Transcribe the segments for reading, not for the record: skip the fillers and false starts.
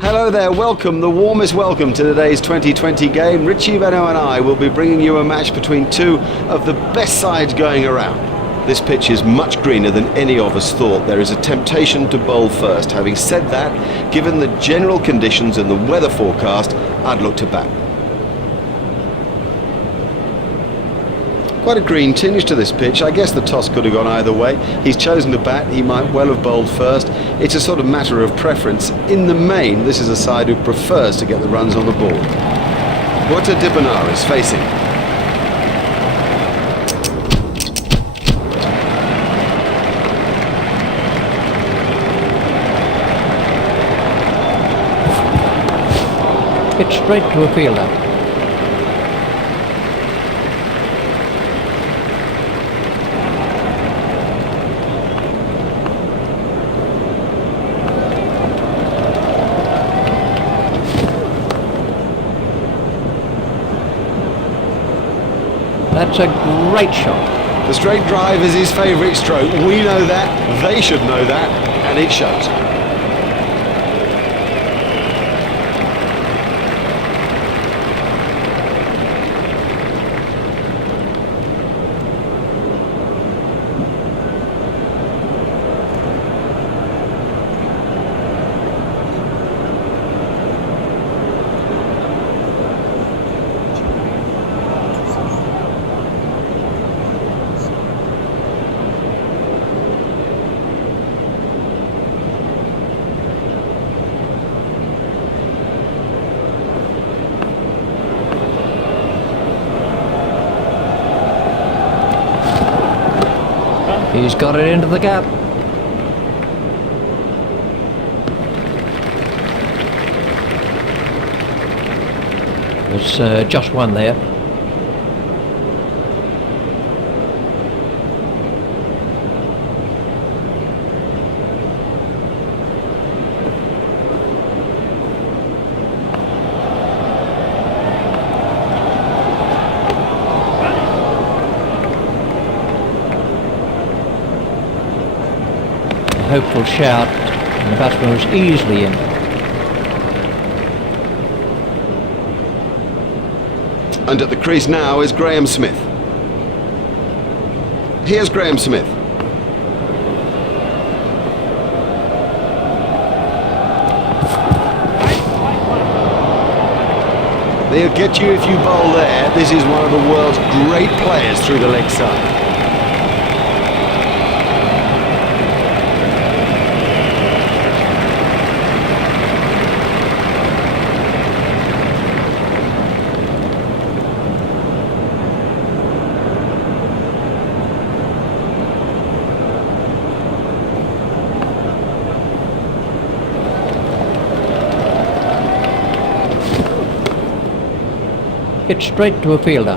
Hello there, welcome, the warmest welcome to today's 2020 game. Richie Beno and I will be bringing you a match between two of the best sides going around. This pitch is much greener than any of us thought. There is a temptation to bowl first. Having said that, given the general conditions and the weather forecast, I'd look to bat. Quite a green tinge to this pitch. I guess the toss could have gone either way. He's chosen to bat. He might well have bowled first. It's a sort of matter of preference. In the main, this is a side who prefers to get the runs on the board. Wata Dipanar is facing. Pitch straight to a fielder. That's a great shot. The straight drive is his favourite stroke. We know that, they should know that, and it shows. He's got it into the gap. There's just one there. Hopeful shout, and the batsman was easily in. And at the crease now is Graham Smith. Here's Graham Smith. They'll get you if you bowl there. This is one of the world's great players through the leg side. Hit straight to a fielder.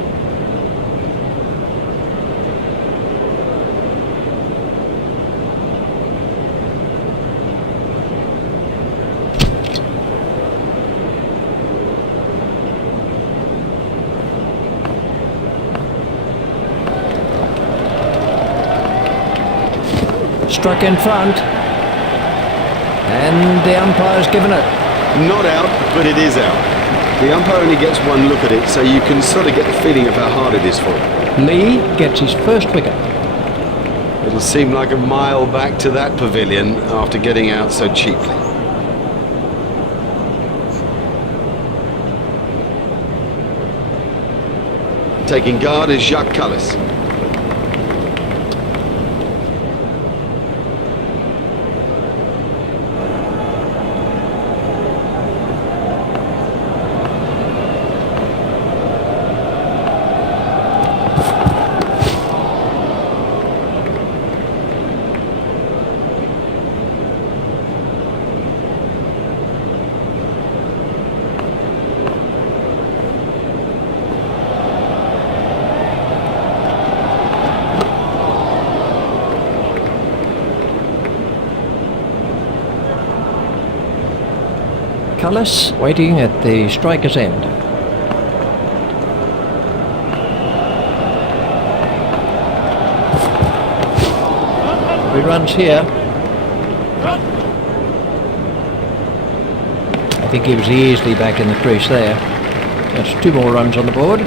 Struck in front, and the umpire's given it. Not out, but it is out. The umpire only gets one look at it, so you can sort of get the feeling of how hard it is for him. Lee gets his first wicket. It'll seem like a mile back to that pavilion after getting out so cheaply. Taking guard is Jacques Cullis. Cullis waiting at the striker's end. 3 runs here. think he was easily back in the crease there. That's 2 more runs on the board.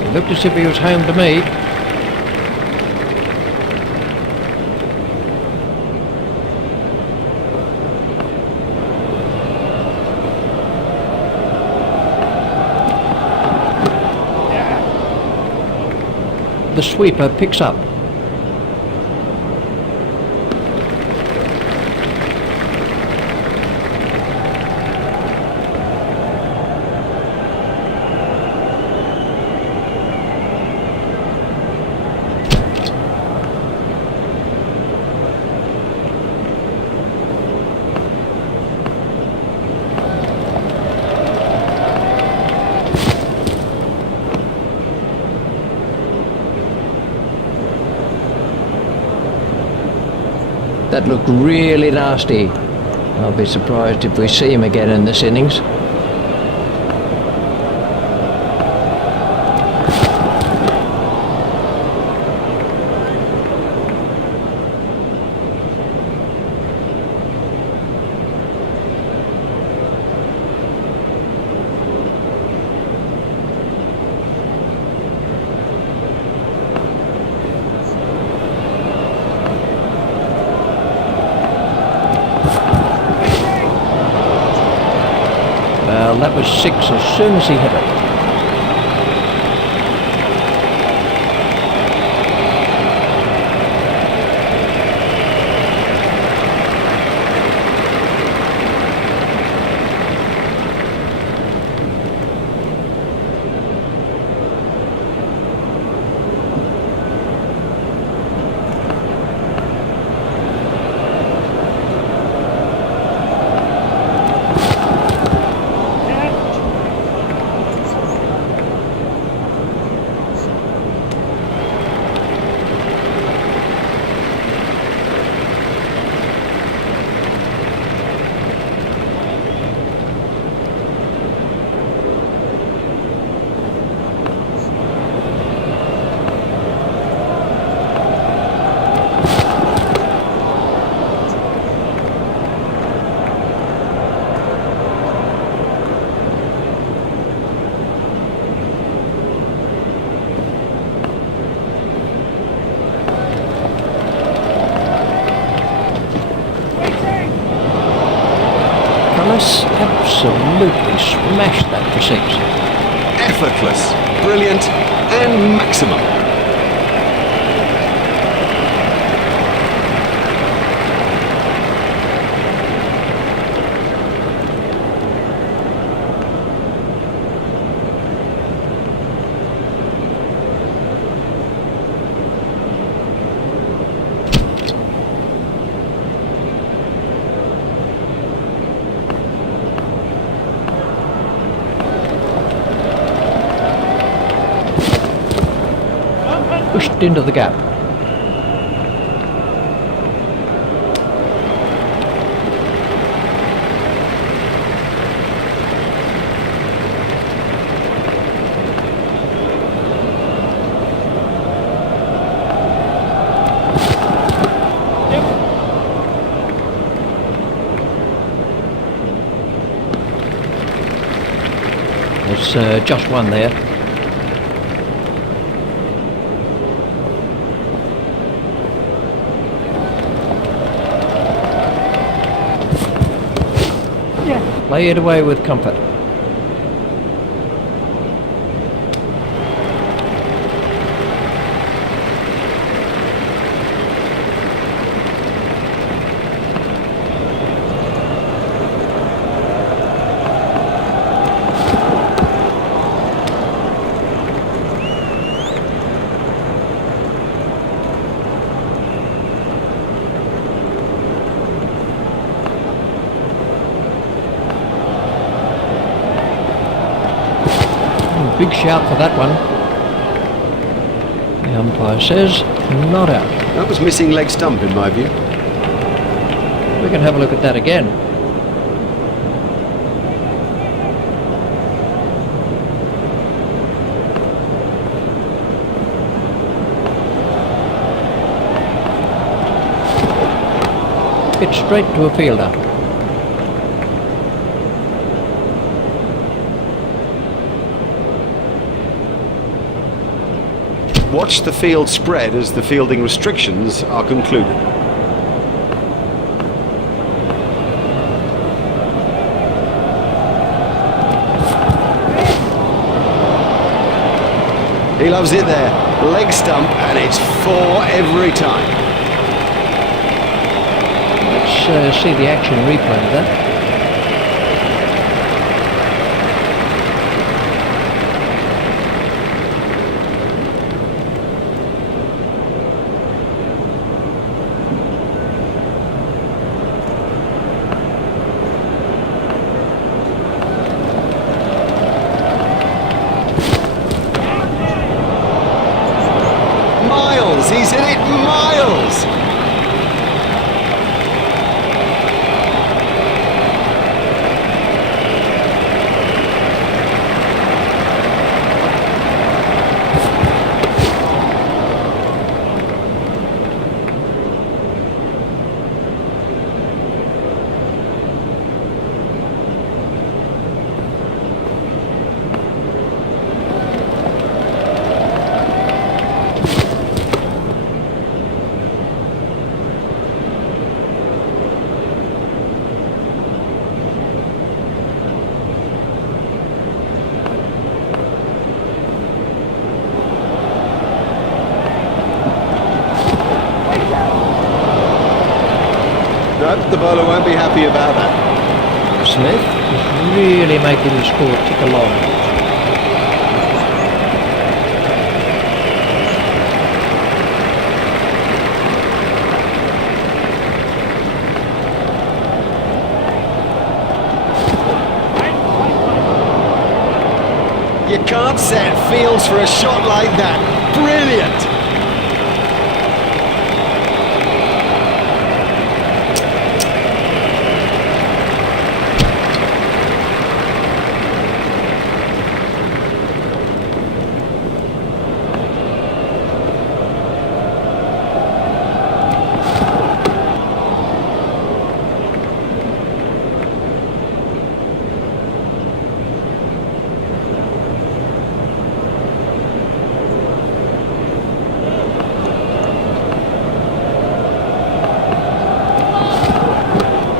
It looked as if he was home to me. The sweeper picks up. That looked really nasty. I'll be surprised if we see him again in this innings. Well, that was 6 as soon as he hit it. Absolutely smashed that for 6. Effortless, brilliant and maximum. Pushed into the gap. There's just one there. Play it away with comfort. Big shout for that one. The umpire says not out. That was missing leg stump in my view. We can have a look at that again. Hit straight to a fielder. Watch the field spread as the fielding restrictions are concluded. He loves it there. Leg stump, and it's 4 every time. Let's see the action replay of that. He's hit it miles! Nope, the bowler won't be happy about that. Smith is really making the score tick along. You can't set fields for a shot like that. Brilliant!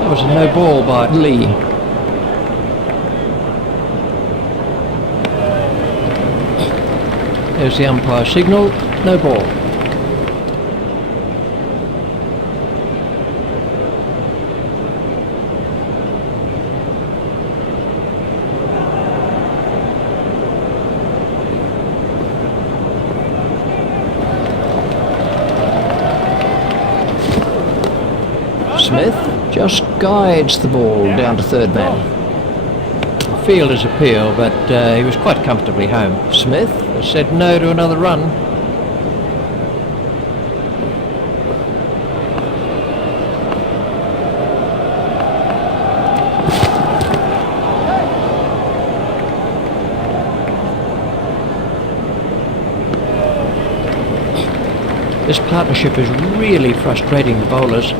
That was a no ball by Lee. There's the umpire signal, no ball. Smith just guides the ball down to third man. Fielder's appeal, but he was quite comfortably home. Smith has said no to another run. This partnership is really frustrating the bowlers.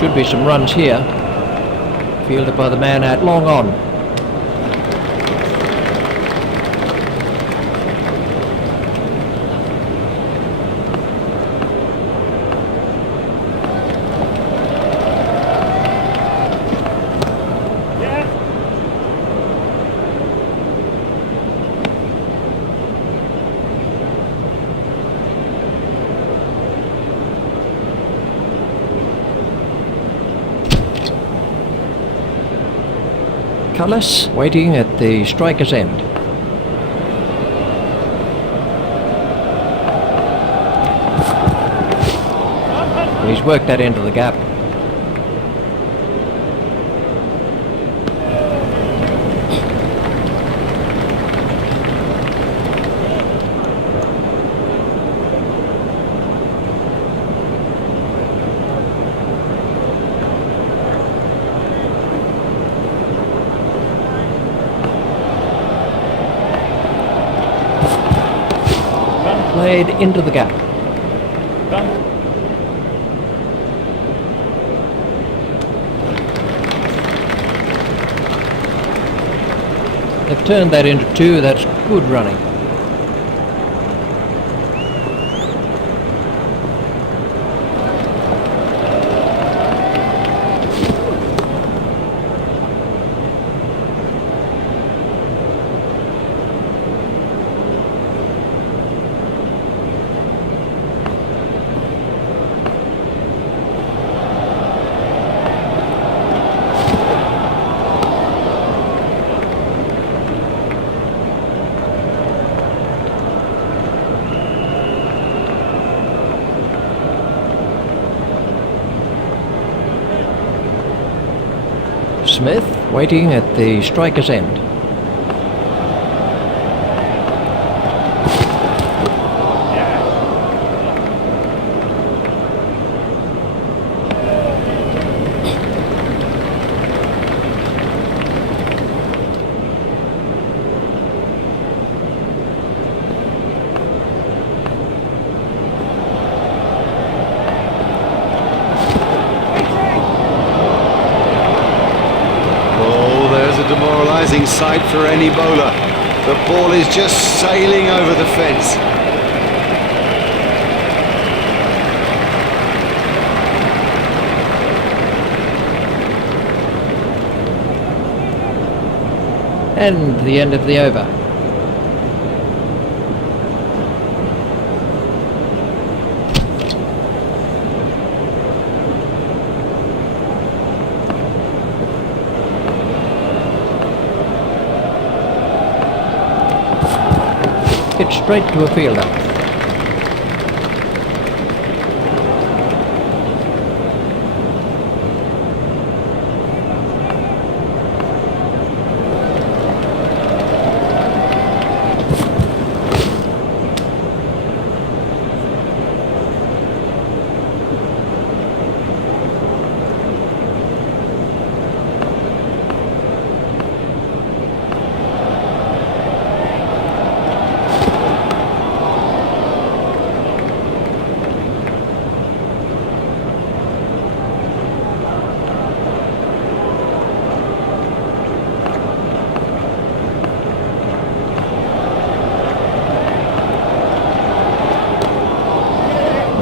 Should be some runs here. Fielded by the man out long on. Cullis waiting at the striker's end. He's worked that into the gap. played into the gap. They've turned that into 2. That's good running. Smith waiting at the striker's end. Demoralising sight for any bowler. The ball is just sailing over the fence. And the end of the over. Hit straight to a fielder.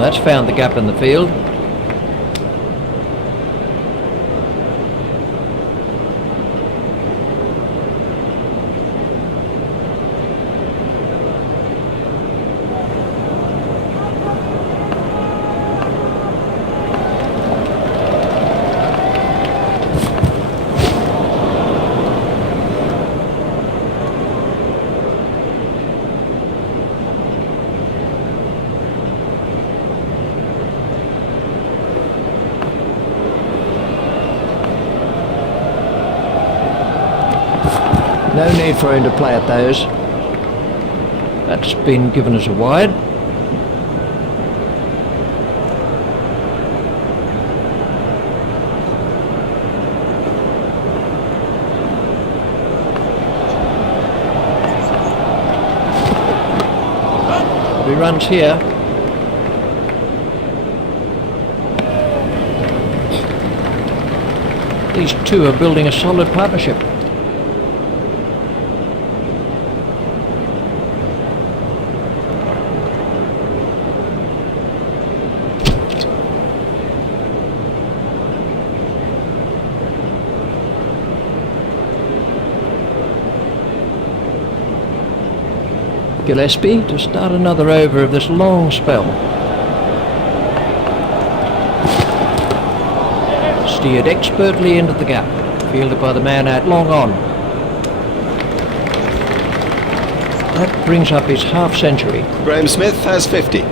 That's found the gap in the field. No need for him to play at those. That's been given as a wide. He runs here. These two are building a solid partnership. Gillespie to start another over of this long spell. Steered expertly into the gap, fielded by the man out long on. That brings up his half century. Graham Smith has 50.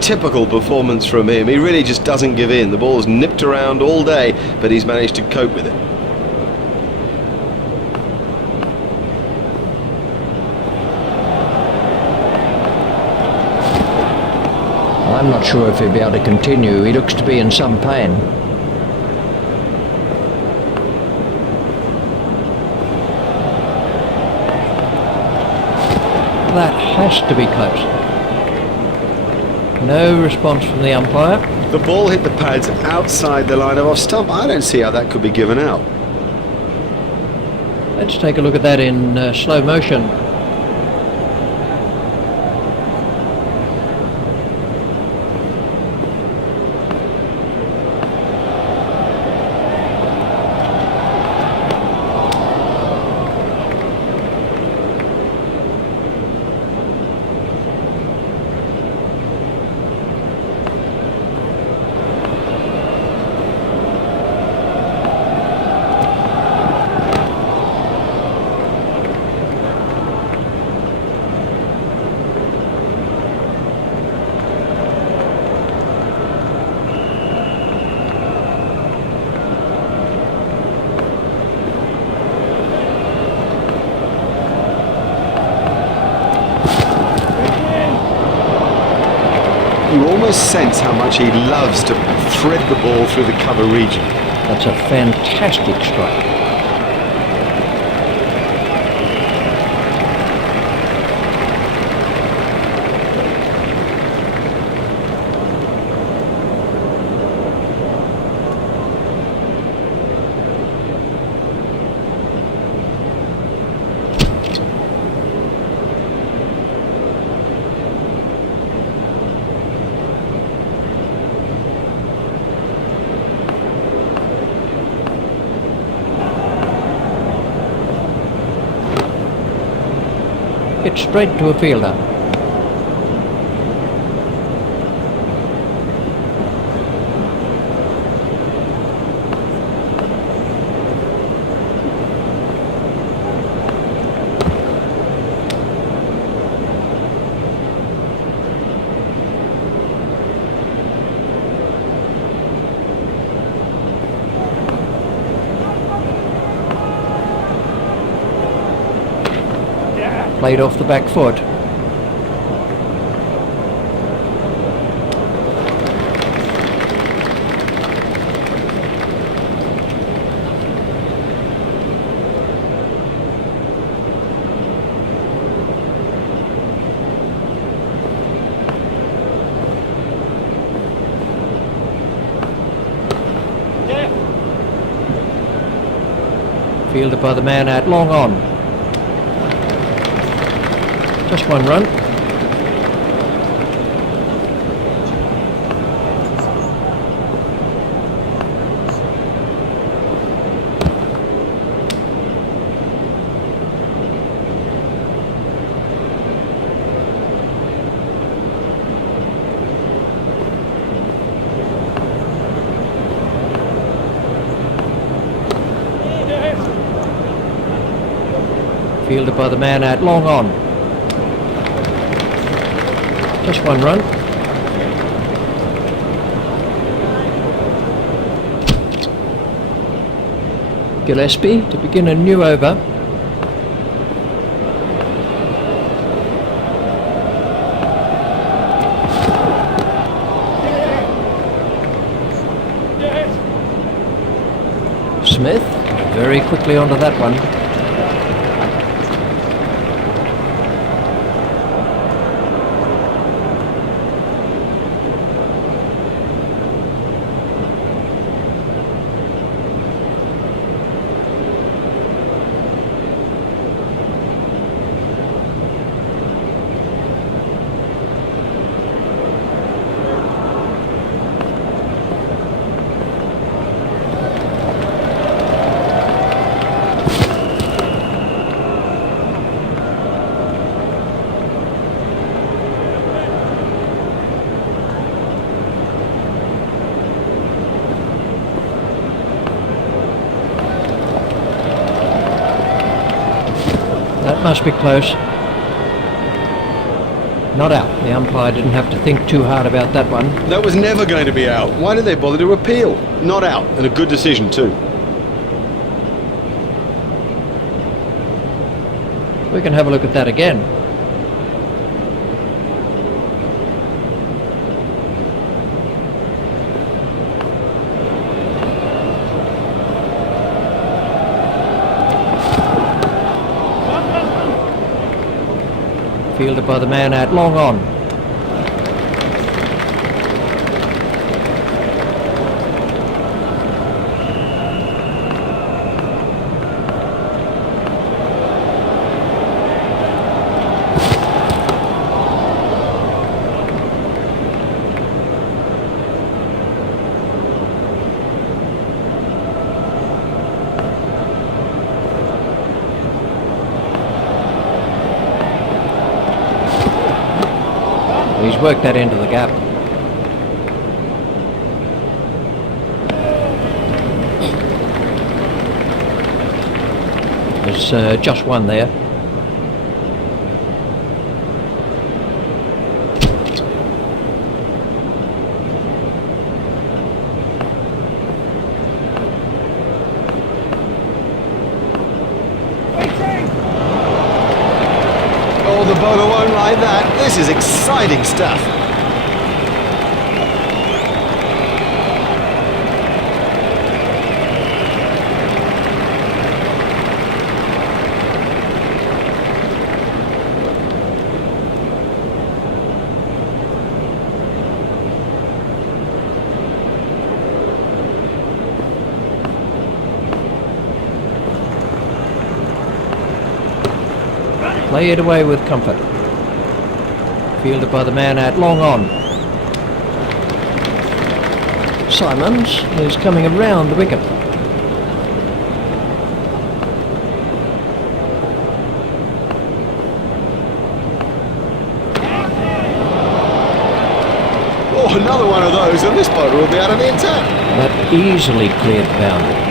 Typical performance from him. He really just doesn't give in. The ball's nipped around all day, but he's managed to cope with it. I'm not sure if he'll be able to continue. He looks to be in some pain. That has to be close. No response from the umpire. The ball hit the pads outside the line of off stump. I don't see how that could be given out. Let's take a look at that in slow motion. You almost sense how much he loves to thread the ball through the cover region. That's a fantastic strike. Hit straight to a fielder. Played off the back foot. Fielded by the man out, long on. Just one run. Fielded by the man out, long on. Just one run. Gillespie to begin a new over. Smith very quickly onto that one. That must be close. Not out. The umpire didn't have to think too hard about that one. That was never going to be out. Why did they bother to appeal? Not out, and a good decision too. We can have a look at that again. Fielded by the man out, long on. He's worked that into the gap. There's just one there. Oh, the bowler won't like that. This is exciting stuff. Play it away with comfort. Fielded by the man at long on. Simons is coming around the wicket. Oh, another one of those, and this bowler will be out of the attack. That easily cleared the boundary.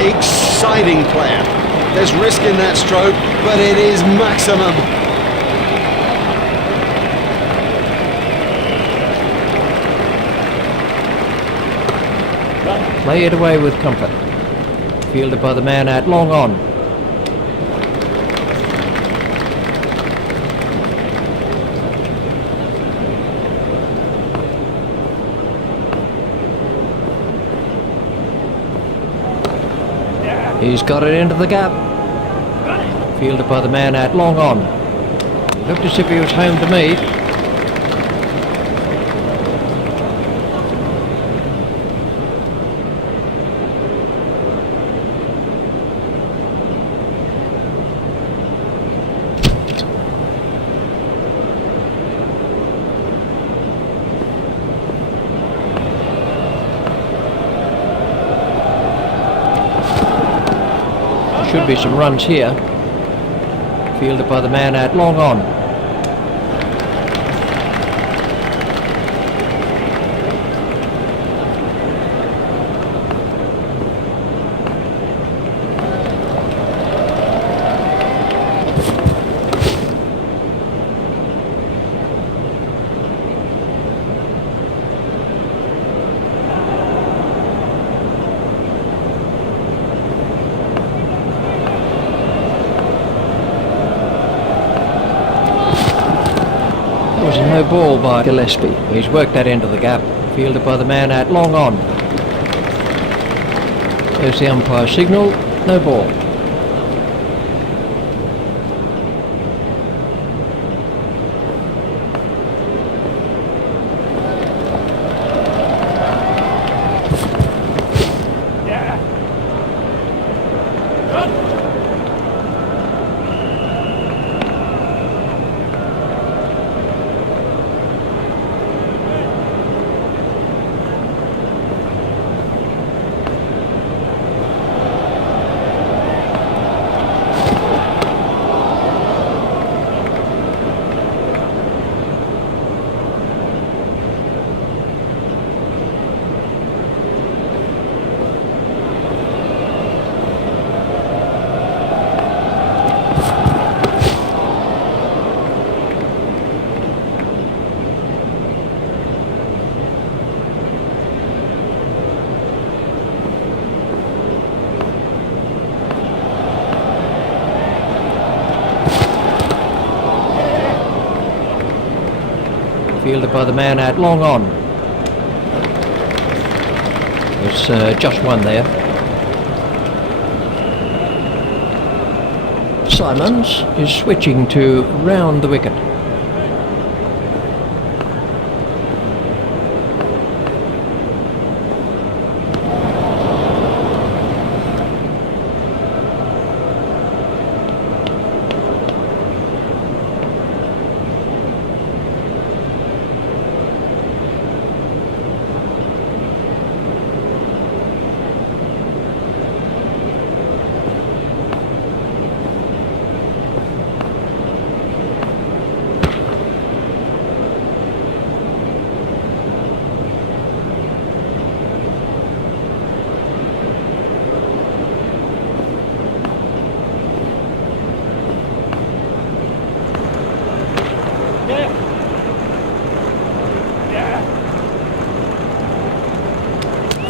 Exciting player. There's risk in that stroke, but it is maximum. Play it away with comfort. Fielded by the man at long on. He's got it into the gap. Fielded by the man at long on. He looked as if he was home to me. Should be some runs here. Fielded by the man at long on. No ball by Gillespie. He's worked that into the gap. Fielded by the man at long on. There's the umpire signal. No ball. Fielded by the man at long on. There's just one there. Simons is switching to round the wicket.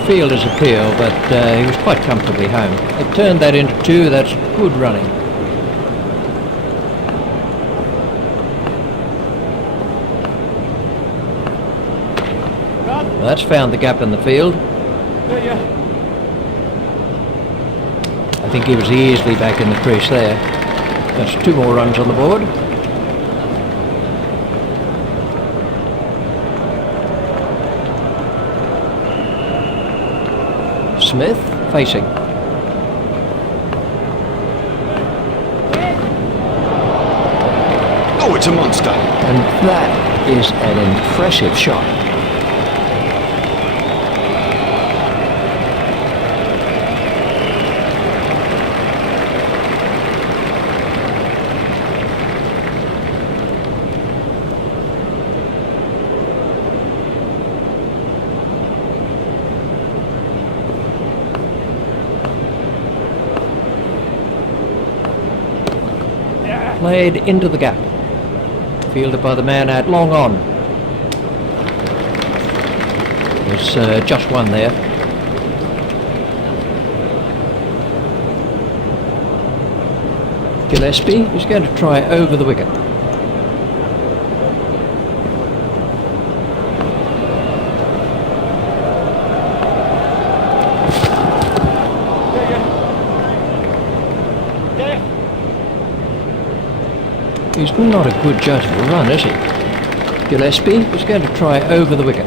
Fielder's appeal, but he was quite comfortably home. They turned that into 2. That's good running. Well, that's found the gap in the field. I think he was easily back in the crease there. That's 2 more runs on the board. Smith facing. Oh, it's a monster. And that is an impressive shot. Played into the gap. Fielded by the man out long on. There's just one there. Gillespie is going to try over the wicket. He's not a good judge of a run, is he? Gillespie is going to try over the wicket.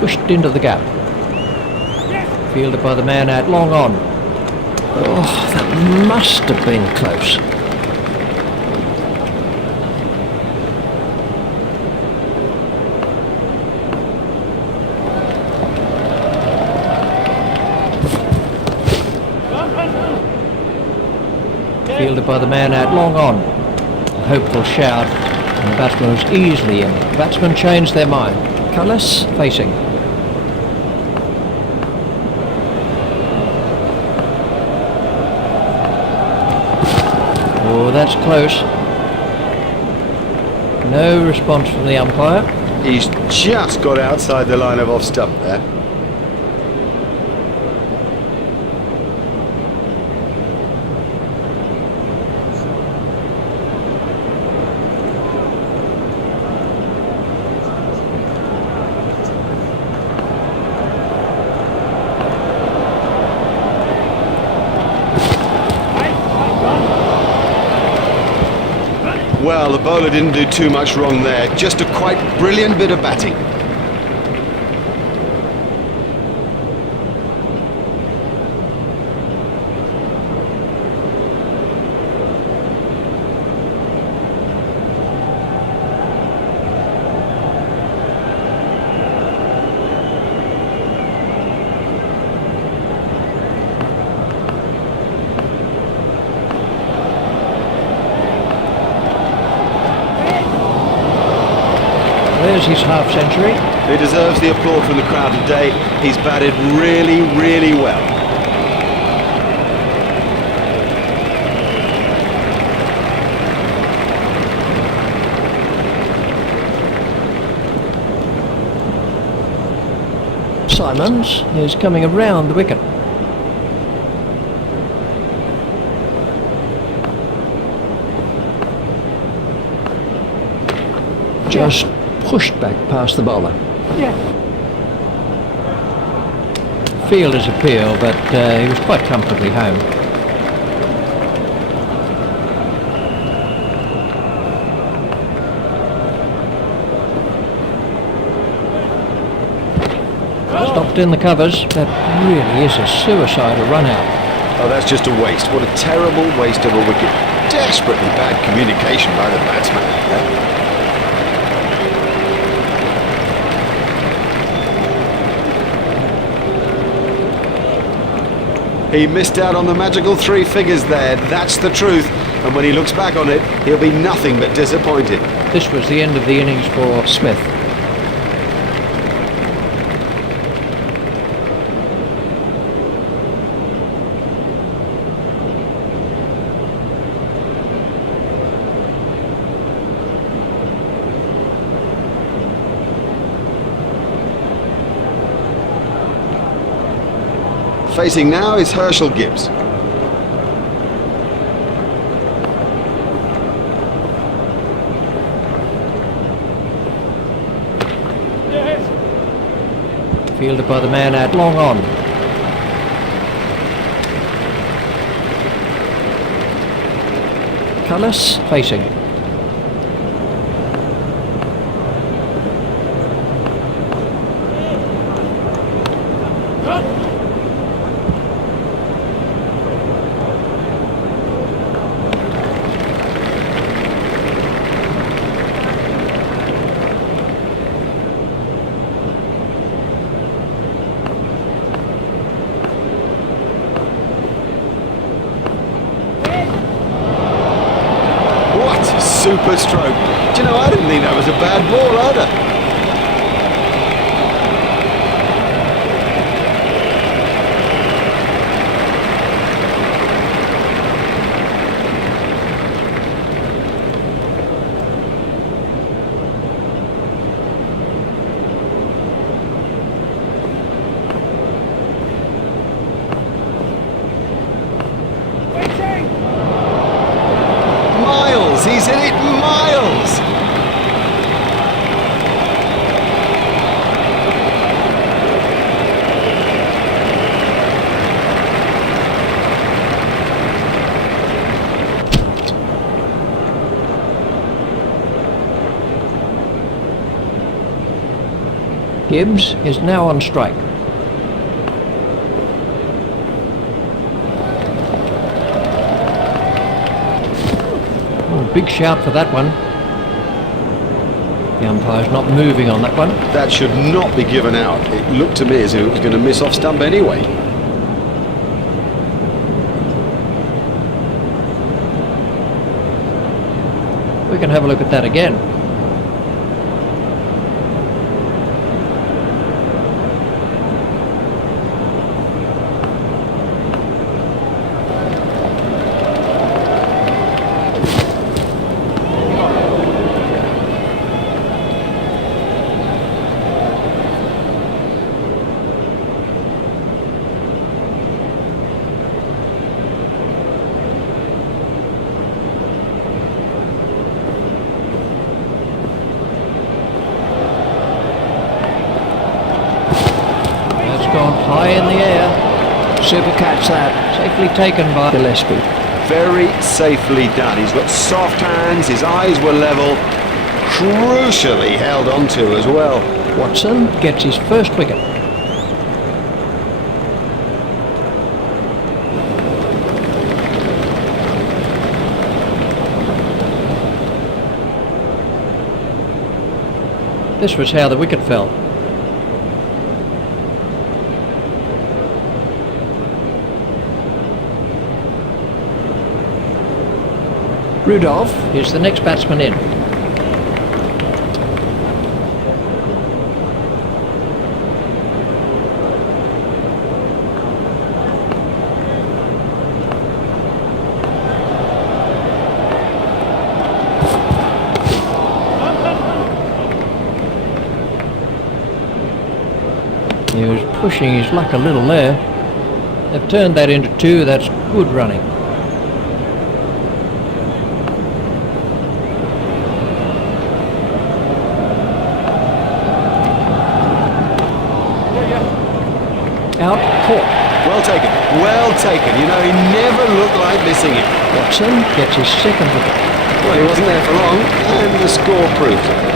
Pushed into the gap. Fielded by the man out long on. Oh, that must have been close. Fielded by the man out long on. A hopeful shout, and the batsman was easily in. The batsman changed their mind. Cullis facing. Oh, that's close. No response from the umpire. He's just got outside the line of off stump there. Well, the bowler didn't do too much wrong there. Just a quite brilliant bit of batting. There's his half-century. He deserves the applaud from the crowd today. He's batted really, really well. Simons is coming around the wicket. Just pushed back past the bowler. Fielder's appeal, but he was quite comfortably home. Stopped in the covers. That really is a suicidal run out. Oh, that's just a waste. What a terrible waste of a wicket. Desperately bad communication by the batsman. He missed out on the magical 3 figures there, that's the truth. And when he looks back on it, he'll be nothing but disappointed. This was the end of the innings for Smith. Facing now is Herschel Gibbs. Fielded by the man out long on. Cullis facing. Super stroke. Do you know, I didn't think that was a bad ball either. He's hit it miles! Gibbs is now on strike. Big shout for that one. The umpire's not moving on that one. That should not be given out. It looked to me as if it was going to miss off stump anyway. We can have a look at that again. Gone high in the air. Super catch that. Safely taken by Gillespie. Very safely done. He's got soft hands, his eyes were level. Crucially held onto as well. Watson gets his first wicket. This was how the wicket fell. Rudolph is the next batsman in. He was pushing his luck a little there. They've turned that into 2. That's good running. Out, caught. Well taken, well taken. You know, he never looked like missing it. Watson gets his second wicket. Well, he wasn't there for long, and the score proved it.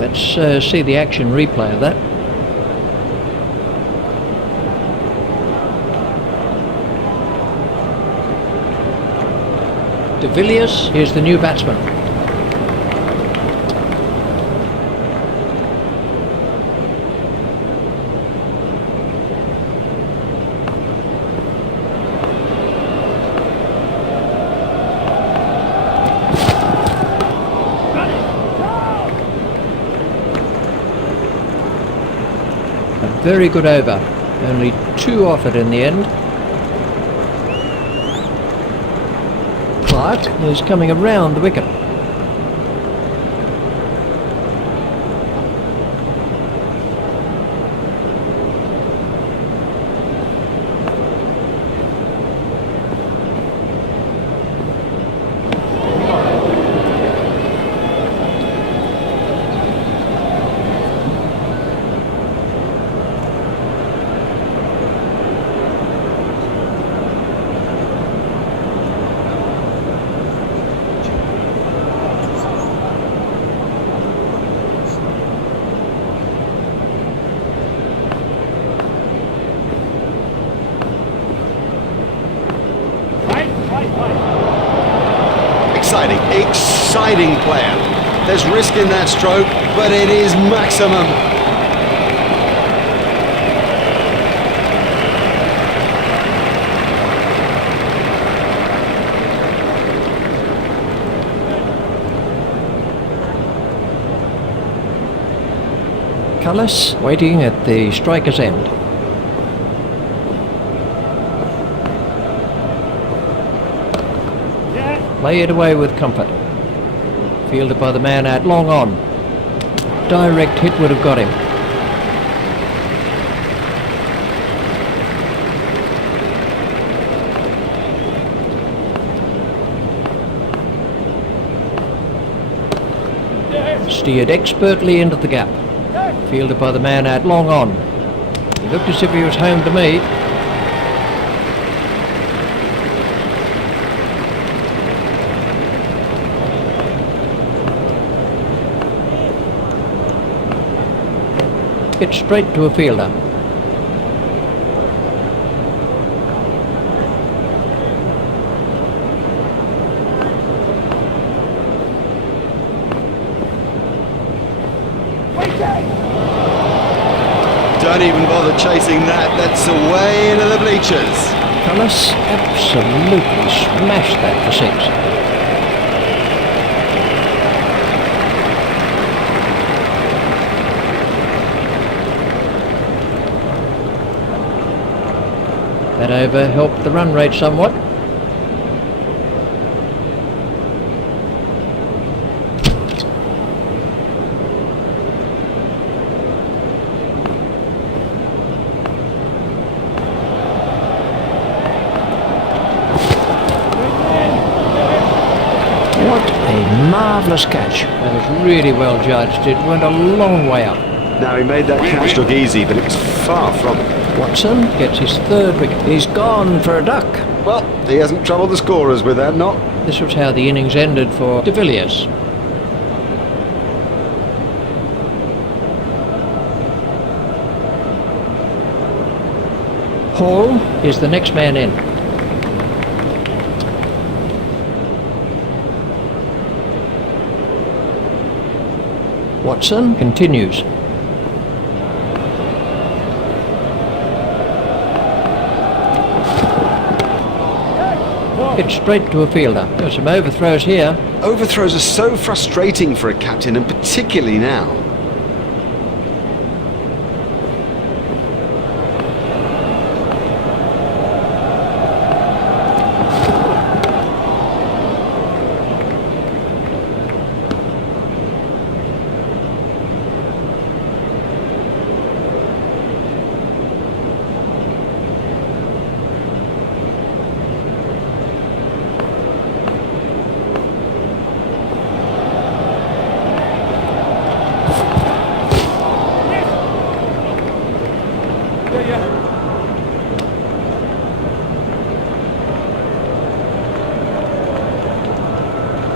Let's see the action replay of that. De Villiers is the new batsman. A very good over. Only 2 off it in the end. Clark is coming around the wicket. exciting player. There's risk in that stroke, but it is maximum. Cullis waiting at the striker's end. Lay it away with comfort. Fielded by the man out, long on. Direct hit would have got him. Steered expertly into the gap. Fielded by the man out, long on. He looked as if he was home to me. Hit straight to a fielder. Don't even bother chasing that. That's away into the bleachers. Cullis absolutely smashed that for six. That over helped the run rate somewhat. What a marvellous catch. That was really well judged. It went a long way up. Now, he made that catch look easy, but it was far from it. Watson gets his third wicket. He's gone for a duck. Well, he hasn't troubled the scorers with that, not. This was how the innings ended for de Villiers. Hall is the next man in. Watson continues. Hit straight to a fielder. There's some overthrows here. Overthrows are so frustrating for a captain, and particularly now.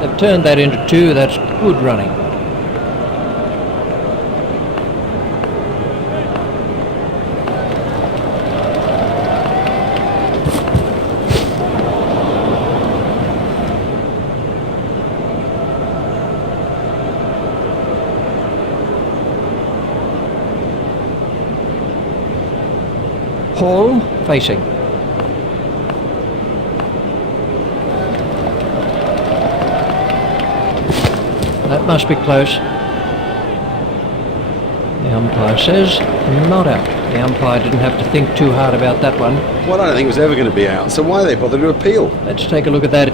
They've turned that into two. That's good running. Hall facing. That must be close. The umpire says not out. The umpire didn't have to think too hard about that one. Well, I don't think it was ever going to be out, so why they bother to appeal? Let's take a look at that.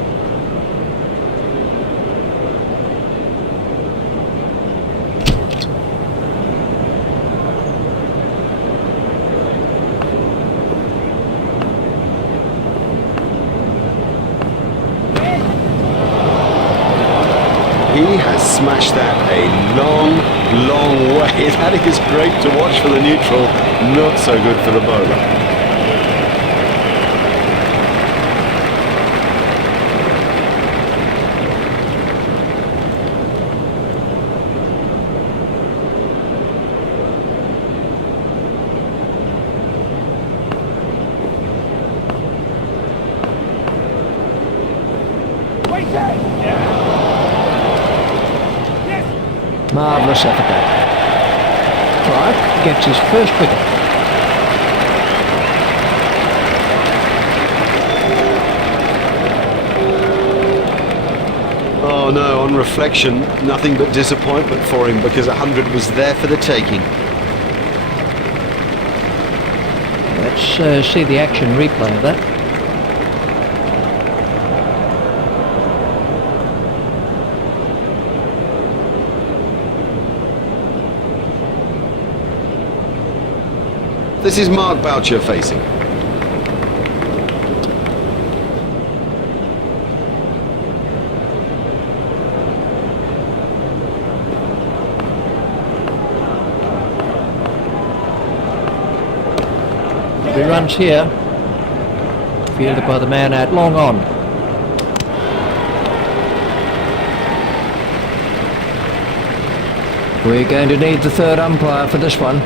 He has smashed that a long, long way. That is great to watch for the neutral, not so good for the bowler. Marvellous effort there. Clark gets his first wicket. Oh no, on reflection, nothing but disappointment for him because 100 was there for the taking. Let's see the action replay of that. This is Mark Boucher facing. He runs here, fielded by the man out long on. We're going to need the third umpire for this one.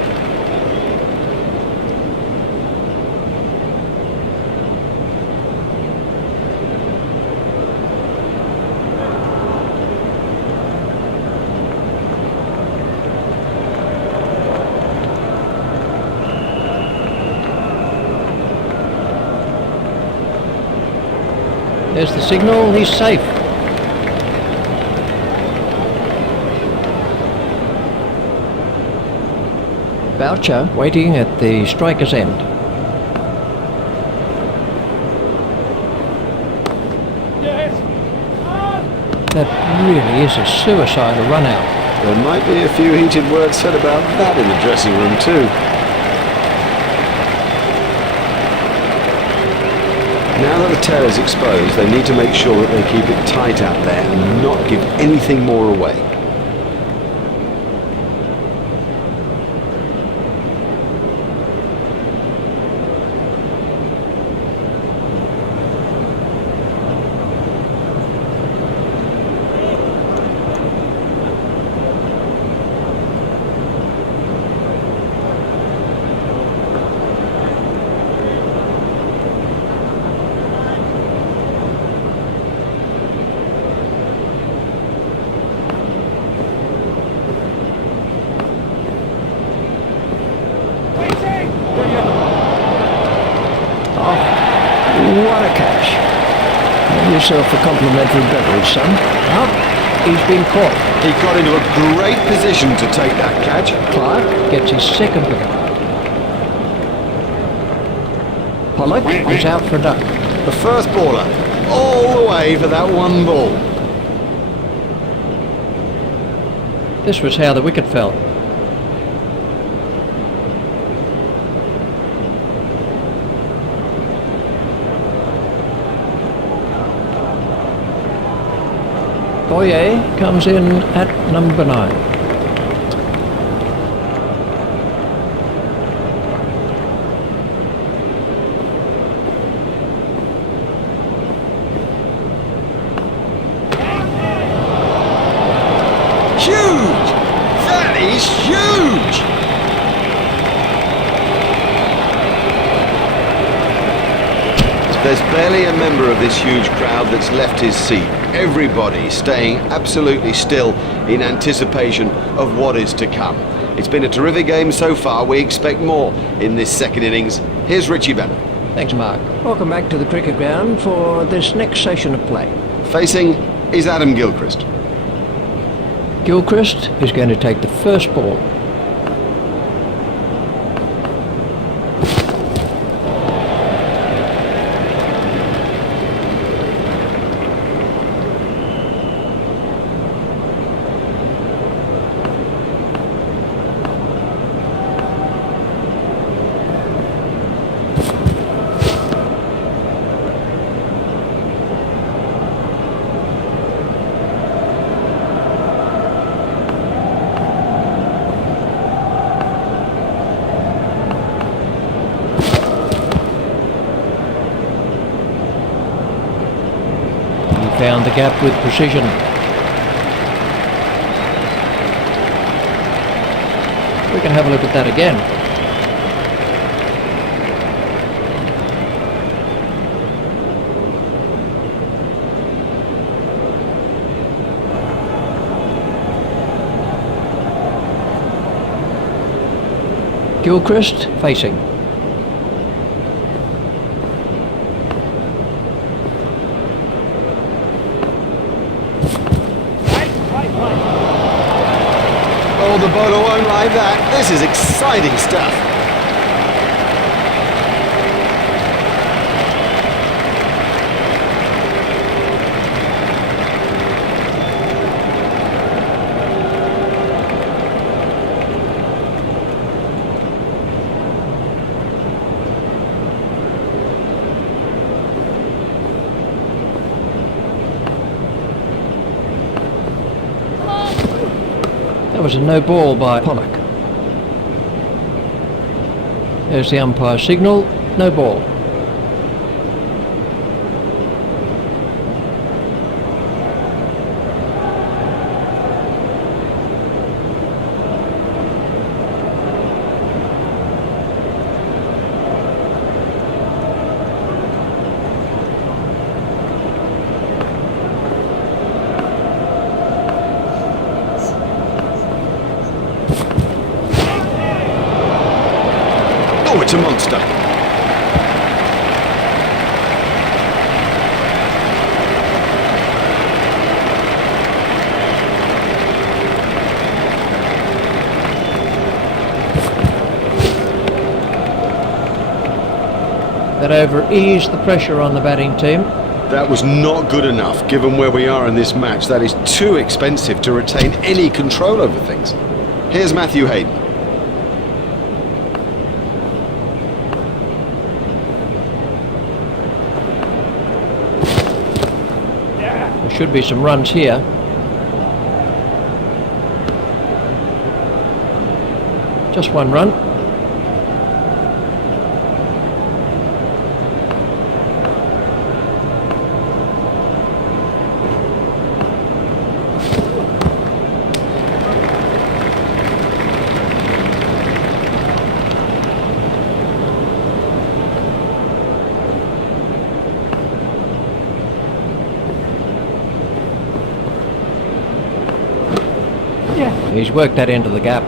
There's the signal, he's safe. Boucher waiting at the striker's end. That really is a suicidal run out. There might be a few heated words said about that in the dressing room too. Now that the tail is exposed, they need to make sure that they keep it tight out there and not give anything more away. What a catch. Have yourself a complimentary beverage, son. Oh, he's been caught. He got into a great position to take that catch. Clark gets his second wicket. Pollock is out for a duck. The first baller, all the way for that one ball. This was how the wicket fell. Boyer comes in at number 9. Huge! That is huge! There's barely a member of this huge crowd that's left his seat. Everybody staying absolutely still in anticipation of what is to come. It's been a terrific game so far. We expect more in this second innings. Here's Richie Bennett. Thanks, Mark. Welcome back to the cricket ground for this next session of play. Facing is Adam Gilchrist. Gilchrist is going to take the first ball. Found the gap with precision. We can have a look at that again. Gilchrist facing. Oh, the bowler won't like that. This is exciting stuff. That was a no ball by Pollock. There's the umpire signal, no ball. Oh, it's a monster. That over eased the pressure on the batting team. That was not good enough, given where we are in this match. That is too expensive to retain any control over things. Here's Matthew Hayden. There should be some runs here. Just one run. He's worked that into the gap.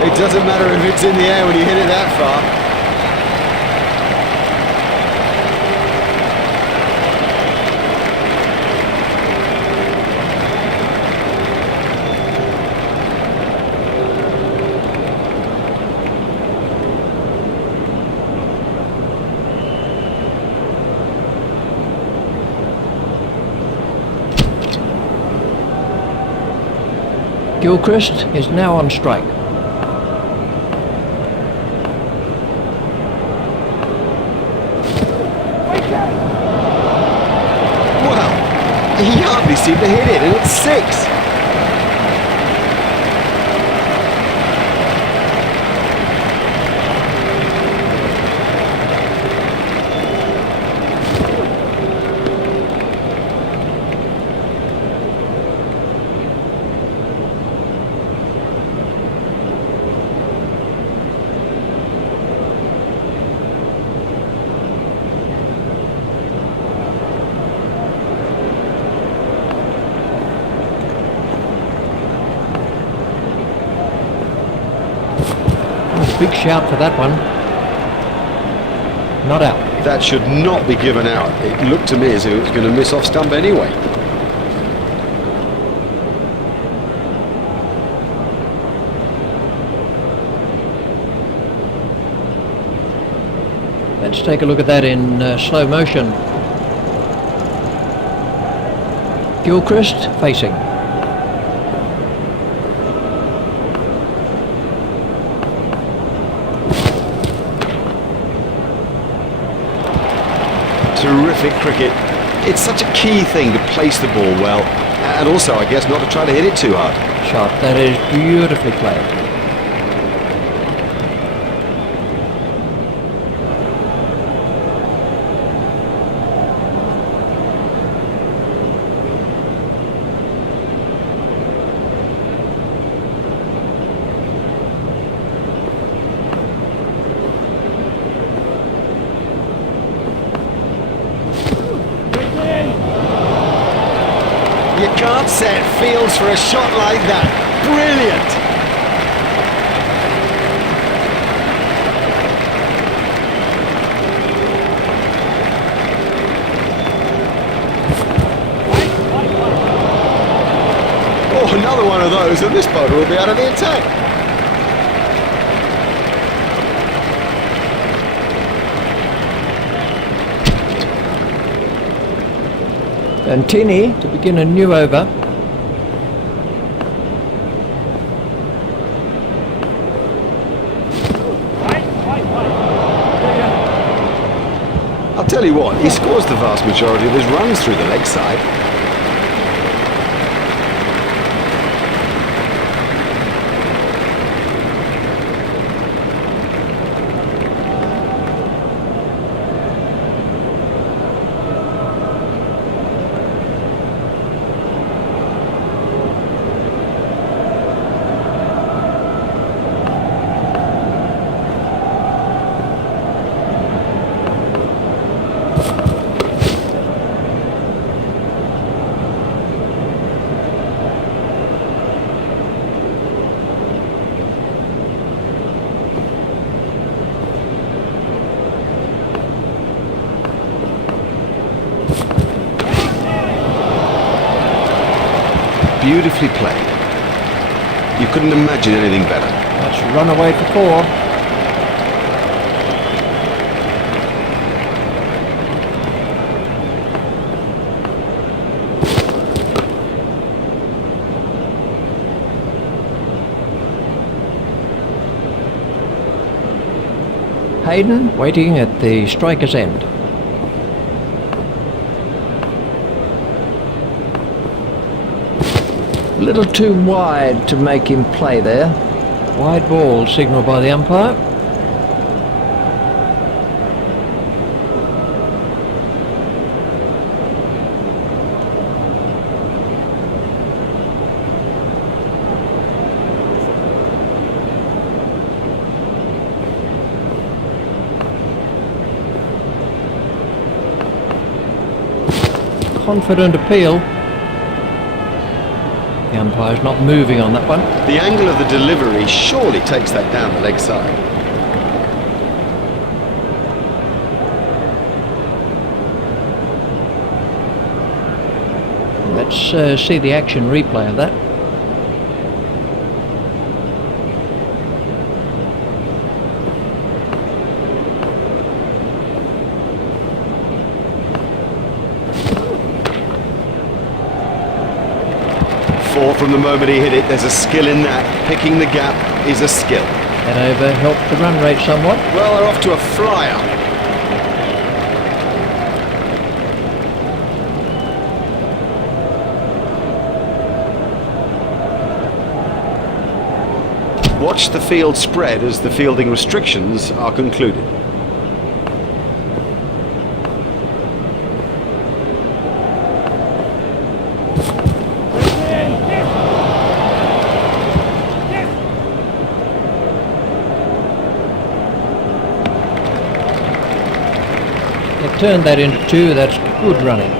It doesn't matter if it's in the air when you hit it that far. Gilchrist is now on strike. Well, he hardly seemed to hit it, and it's 6. Big shout for that one. Not out. That should not be given out. It looked to me as if it was going to miss off stump anyway. Let's take a look at that in slow motion. Gilchrist facing. Terrific cricket. It's such a key thing to place the ball well, and also, I guess, not to try to hit it too hard. Shot. That is beautifully played. You can't set fields for a shot like that. Brilliant! Oh, another one of those, and this bowler will be out of the attack. Bantini to begin a new over. I'll tell you what, he scores the vast majority of his runs through the leg side. Beautifully played. You couldn't imagine anything better. That's run away for 4. Hayden waiting at the striker's end. A little too wide to make him play there. Wide ball signalled by the umpire. Confident appeal. The umpire's not moving on that one. The angle of the delivery surely takes that down the leg side. Let's see the action replay of that. From the moment he hit it, there's a skill in that. Picking the gap is a skill. That over helped the run rate somewhat. Well, they're off to a flyer. Watch the field spread as the fielding restrictions are concluded. Turned that into 2, that's good running.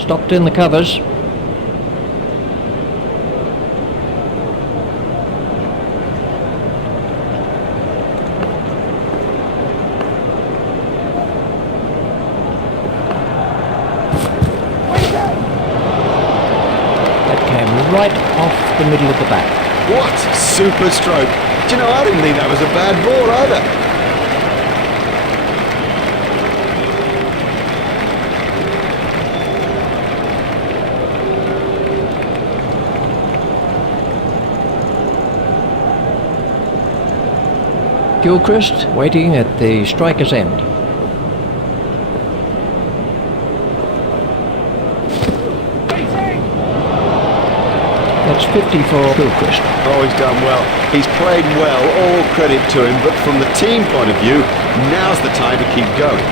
Stopped in the covers. right off the middle of the bat. What a super stroke. Do you know, I didn't think that was a bad ball either. Gilchrist waiting at the striker's end. That's 50 for Gilchrist. Oh, he's done well. He's played well, all credit to him, but from the team point of view, now's the time to keep going.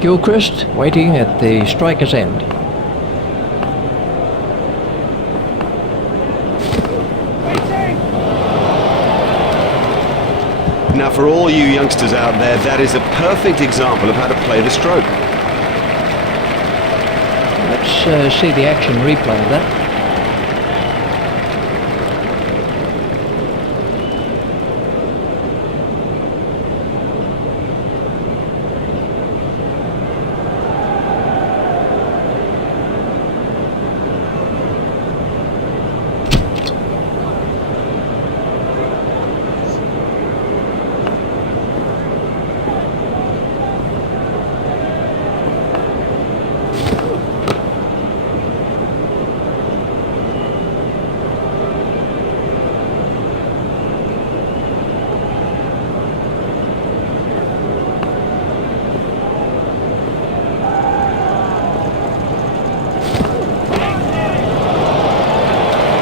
Gilchrist waiting at the striker's end. Now, for all you youngsters out there, that is a perfect example of how to play the stroke. Let's see the action replay of that.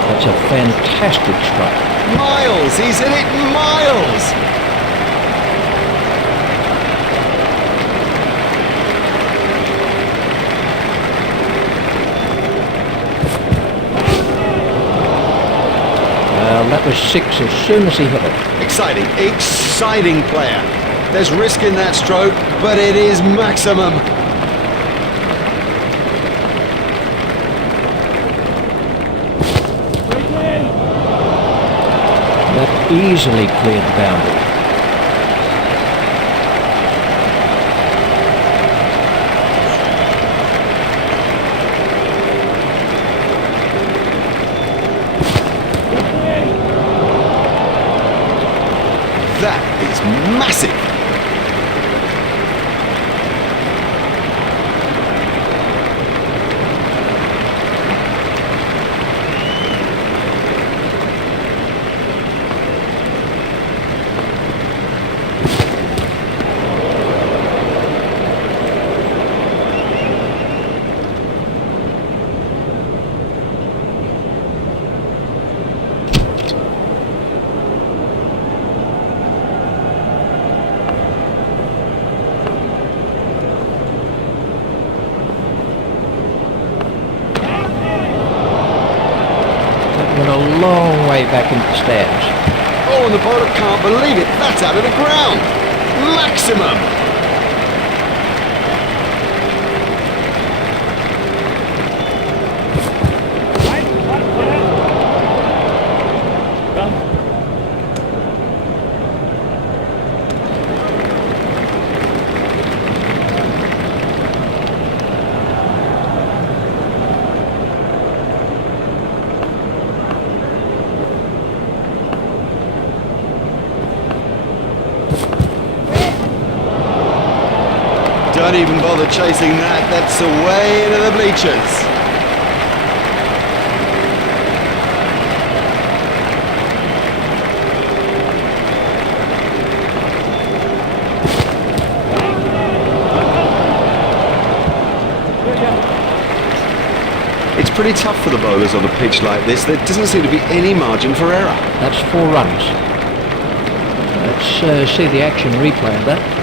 That's a fantastic strike. Miles, he's in it, Miles! Well, that was 6 as soon as he hit it. Exciting, exciting player. There's risk in that stroke, but it is maximum. That easily cleared the boundary. That is massive. Went a long way back into the stands. Oh, and the bowler can't believe it. That's out of the ground. Maximum. Don't even bother chasing that. That's away into the bleachers. It's pretty tough for the bowlers on a pitch like this. There doesn't seem to be any margin for error. That's 4 runs. Let's see the action replay of that.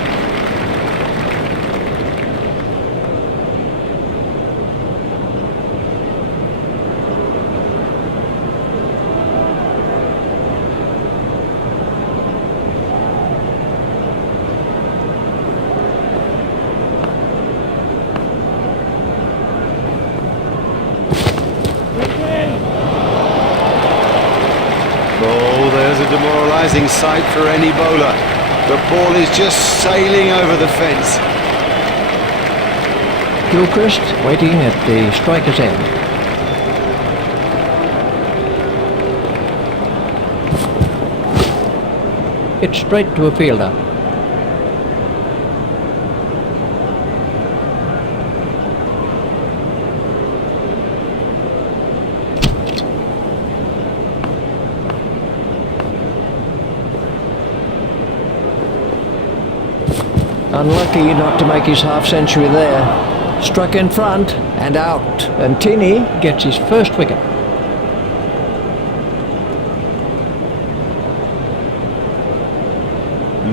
agonising sight for any bowler. The ball is just sailing over the fence. Gilchrist waiting at the striker's end. Hit straight to a fielder. Unlucky not to make his half-century there. Struck in front and out, and Tinney gets his first wicket.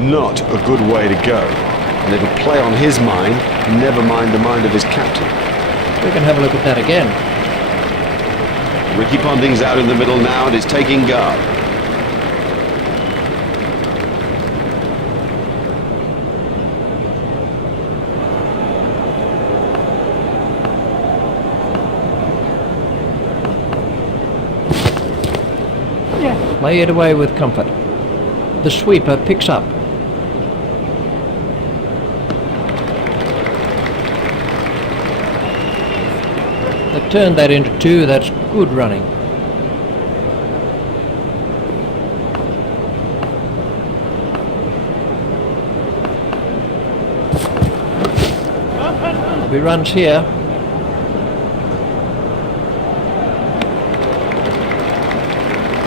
Not a good way to go. And it'll play on his mind, never mind the mind of his captain. We can have a look at that again. Ricky Ponting's out in the middle now and is taking guard. Play it away with comfort. The sweeper picks up. They turned that into two. That's good running. He runs here.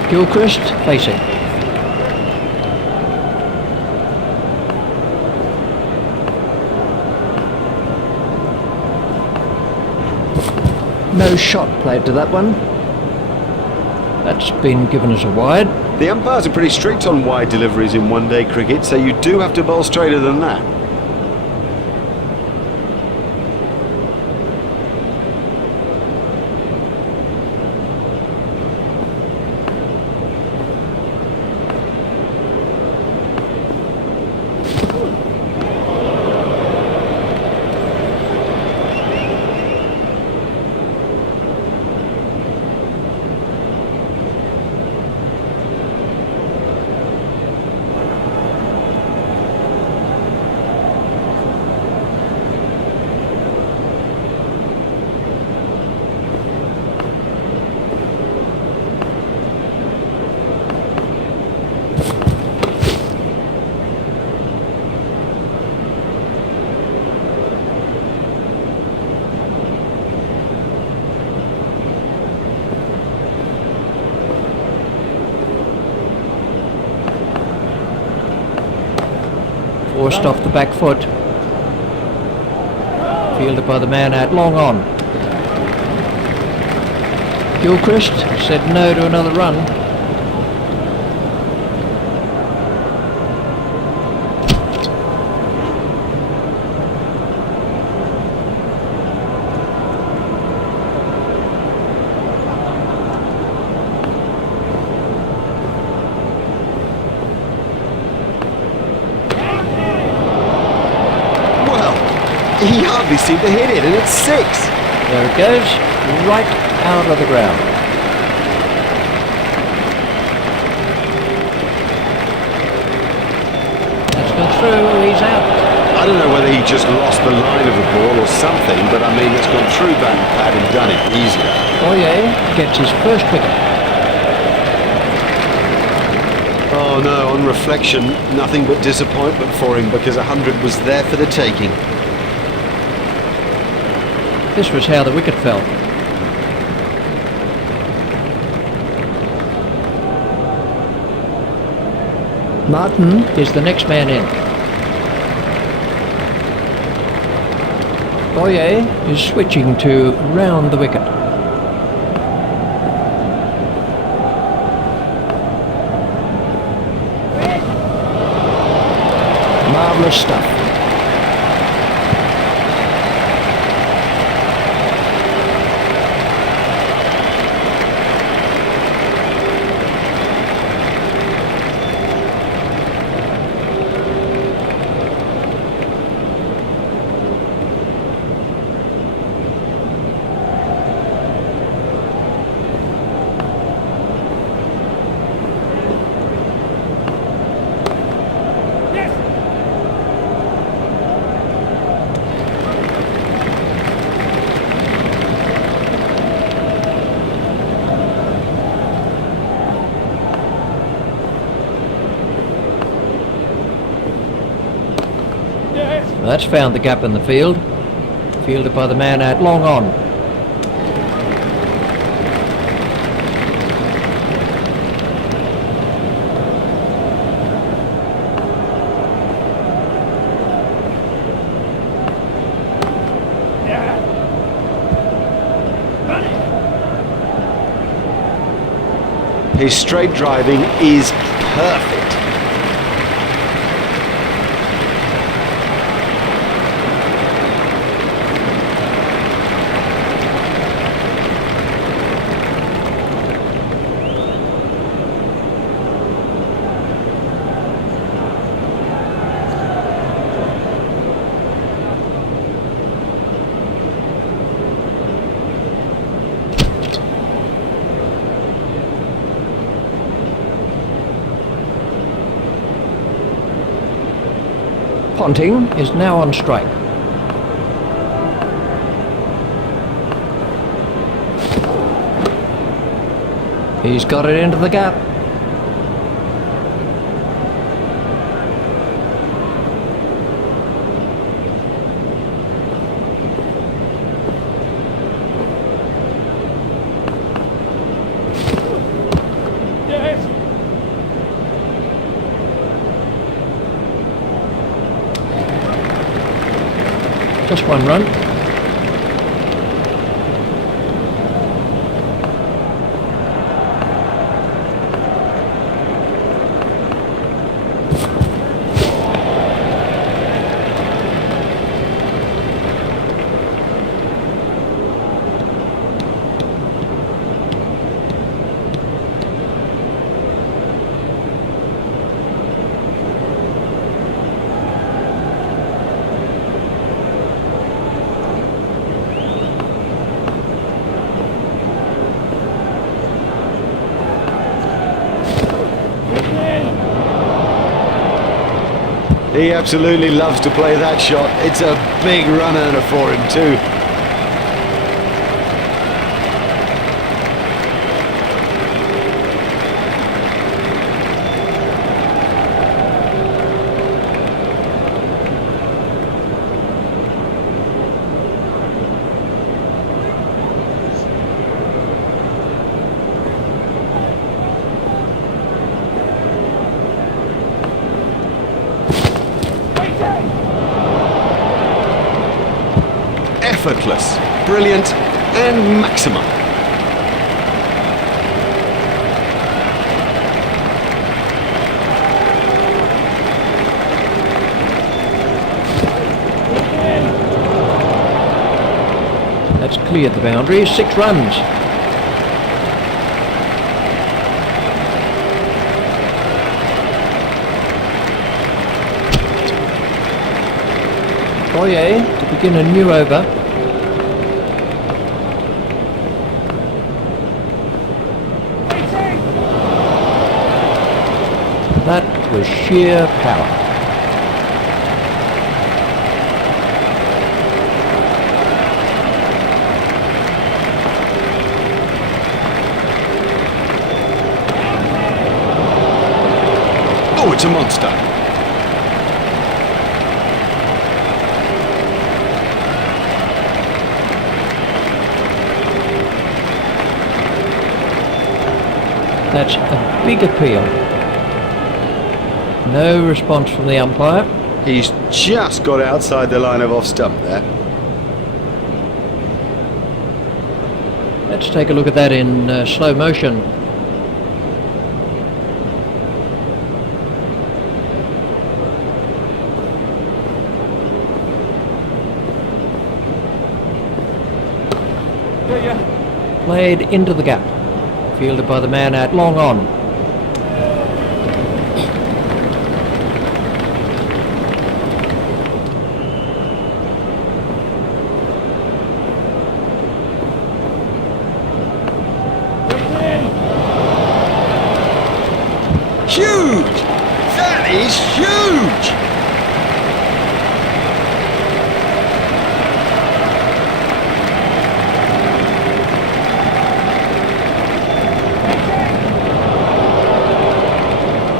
Gilchrist facing. No shot played to that one. That's been given as a wide. The umpires are pretty strict on wide deliveries in one-day cricket, so you do have to bowl straighter than that. Forced off the back foot. Fielded by the man out, long on. Gilchrist said no to another run. He hardly seemed to hit it, and it's six. There it goes, right out of the ground. That's gone through, he's out. I don't know whether he just lost the line of the ball or something, but I mean, it's gone through bat and pad and done it easier. Boyer gets his first wicket. Oh no, on reflection, nothing but disappointment for him because 100 was there for the taking. This was how the wicket fell. Martin is the next man in. Boyer is switching to round the wicket. Marvellous stuff. That's found the gap in the field. Fielded by the man out long on. His straight driving is perfect. Ponting is now on strike. He's got it into the gap. Just one run. He absolutely loves to play that shot. It's a big run earner for him too. Effortless, brilliant, and maximum. That's cleared the boundary. 6 runs. Boyer to begin a new over. That was sheer power. Oh, it's a monster. That's a big appeal. No response from the umpire. He's just got outside the line of off stump there. Let's take a look at that in slow motion. Played into the gap. Fielded by the man out long on. Huge! That is huge!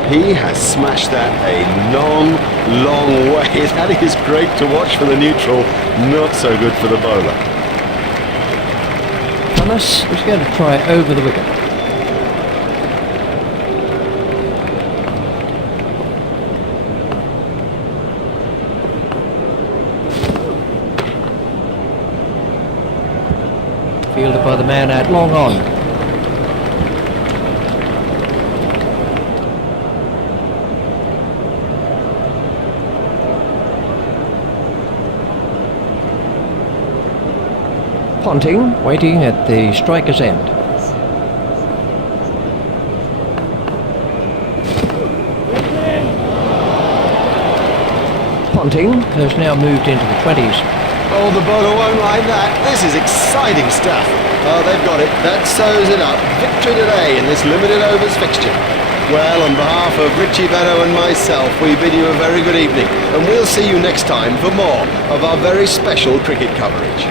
He has smashed that a long long way. That is great to watch for the neutral, not so good for the bowler. Thomas is going to try over the wicket. Fielded by the man out long on. Ponting, waiting at the striker's end. Ponting has now moved into the 20s. Oh, the bowler won't like that. This is exciting stuff. Oh, they've got it. That sews it up. Victory today in this limited overs fixture. Well, on behalf of Richie Benaud and myself, we bid you a very good evening, and we'll see you next time for more of our very special cricket coverage.